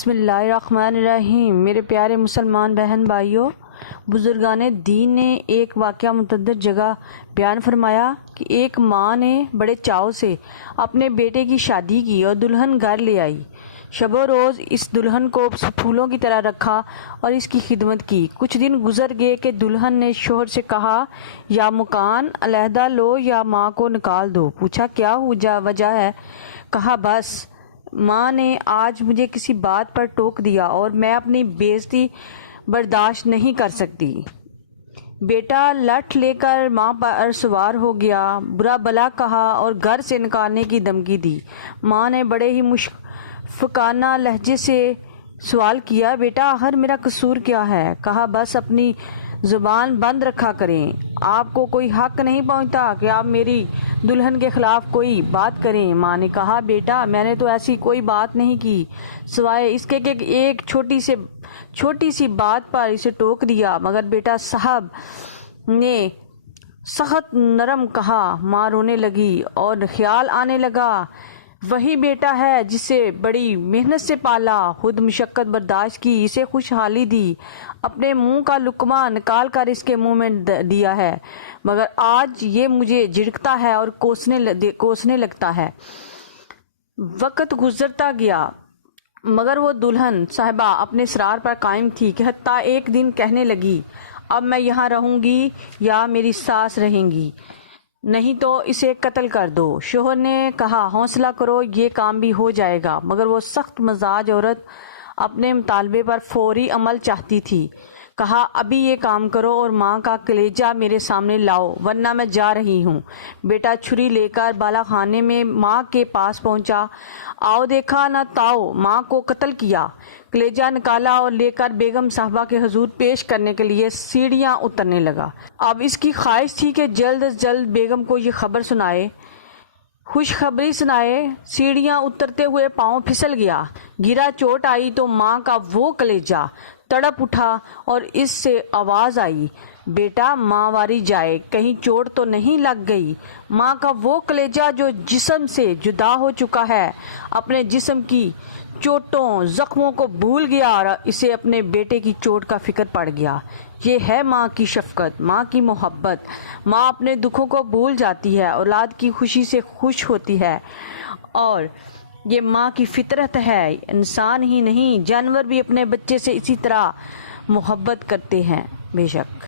بسم اللہ الرحمن الرحیم۔ میرے پیارے مسلمان بہن بھائیوں، بزرگان دین نے ایک واقعہ متعدد جگہ بیان فرمایا کہ ایک ماں نے بڑے چاؤ سے اپنے بیٹے کی شادی کی اور دلہن گھر لے آئی۔ شب و روز اس دلہن کو پھولوں کی طرح رکھا اور اس کی خدمت کی۔ کچھ دن گزر گئے کہ دلہن نے شوہر سے کہا، یا مکان علیحدہ لو یا ماں کو نکال دو۔ پوچھا کیا وجہ ہے؟ کہا بس ماں نے آج مجھے کسی بات پر ٹوک دیا اور میں اپنی بےعزتی برداشت نہیں کر سکتی۔ بیٹا لٹھ لے کر ماں پر سوار ہو گیا، برا بلا کہا اور گھر سے نکالنے کی دھمکی دی۔ ماں نے بڑے ہی مشفقانہ لہجے سے سوال کیا، بیٹا آخر میرا قصور کیا ہے؟ کہا بس اپنی زبان بند رکھا کریں، آپ کو کوئی حق نہیں پہنچتا کہ آپ میری دلہن کے خلاف کوئی بات کریں۔ ماں نے کہا، بیٹا میں نے تو ایسی کوئی بات نہیں کی سوائے اس کے کہ ایک چھوٹی سی بات پر اسے ٹوک دیا، مگر بیٹا صاحب نے سخت نرم کہا۔ ماں رونے لگی اور خیال آنے لگا وہی بیٹا ہے جسے بڑی محنت سے پالا، خود مشقت برداشت کی، اسے خوشحالی دی، اپنے منہ کا لقمہ نکال کر اس کے منہ میں دیا ہے، مگر آج یہ مجھے جھڑکتا ہے اور کوسنے لگتا ہے۔ وقت گزرتا گیا مگر وہ دلہن صاحبہ اپنے اصرار پر قائم تھی کہ حتیٰ ایک دن کہنے لگی، اب میں یہاں رہوں گی یا میری ساس رہیں گی، نہیں تو اسے قتل کر دو۔ شوہر نے کہا، حوصلہ کرو، یہ کام بھی ہو جائے گا، مگر وہ سخت مزاج عورت اپنے مطالبے پر فوری عمل چاہتی تھی۔ کہا، ابھی یہ کام کرو اور ماں کا کلیجہ میرے سامنے لاؤ ورنہ میں جا رہی ہوں۔ بیٹا چھری لے کر بالا خانے میں ماں کے پاس پہنچا، آؤ دیکھا نہ تاؤ، ماں کو قتل کیا۔ کلیجہ نکالا اور لے کر بیگم صاحبہ کے حضور پیش کرنے کے لیے سیڑھیاں اترنے لگا۔ اب اس کی خواہش تھی کہ جلد از جلد بیگم کو یہ خبر سنائے، خوشخبری سنائے۔ سیڑھیاں اترتے ہوئے پاؤں پھسل گیا، گرا، چوٹ آئی تو ماں کا وہ کلیجہ تڑپ اٹھا اور اس سے آواز آئی، بیٹا ماں واری جائے، کہیں چوٹ تو نہیں لگ گئی؟ ماں کا وہ کلیجہ جو جسم سے جدا ہو چکا ہے اپنے جسم کی چوٹوں زخموں کو بھول گیا اور اسے اپنے بیٹے کی چوٹ کا فکر پڑ گیا۔ یہ ہے ماں کی شفقت، ماں کی محبت۔ ماں اپنے دکھوں کو بھول جاتی ہے، اولاد کی خوشی سے خوش ہوتی ہے، اور یہ ماں کی فطرت ہے۔ انسان ہی نہیں، جانور بھی اپنے بچے سے اسی طرح محبت کرتے ہیں۔ بے شک